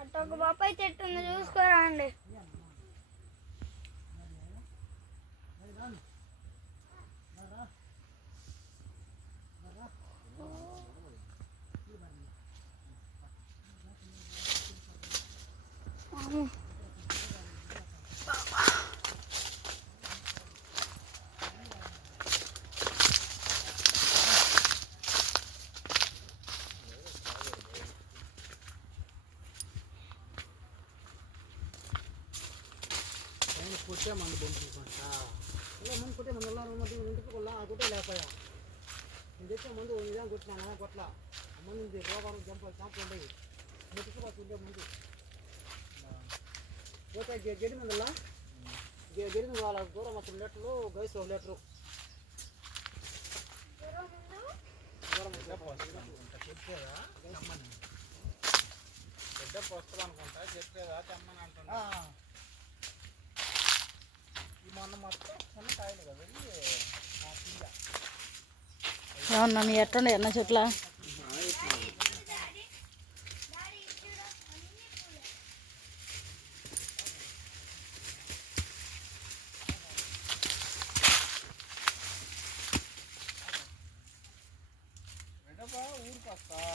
అటు ఒక బొప్పాయి చెట్టు ఉంది, చూసుకోరండి. ಕೊಟ್ಟೆ ಮಂದು ಬಂದ್ಕೊಂಡ ಎಲ್ಲ ಮುಂದೆ ಕೊಟ್ಟೆ ಮಂದೆಲ್ಲರೂ ಮತ್ತೆ ನಿಂತು ಕೊಲ್ಲ ಆ ಕೊಟ್ಟೆ లేపయా ఇందైతే ముందు ఇదాం కొట్టినా కొట్ల ముందు రోగాలు జంప చాపండి ముట్టుకు పట్టుకుంటే ముందు పోతే గెడి మందలా గెడి వాళ్ళ దూరం మొత్తం లీటర్లు గైస్ 1 లీటరు దూరం చెప్పేదా పెద్ద పోస్తాను అనుకుంటా చెప్పేదా తెమ్మని అంటున్నా ఏమన్నా మీ ఎట్టుండే ఎన్న చెట్ల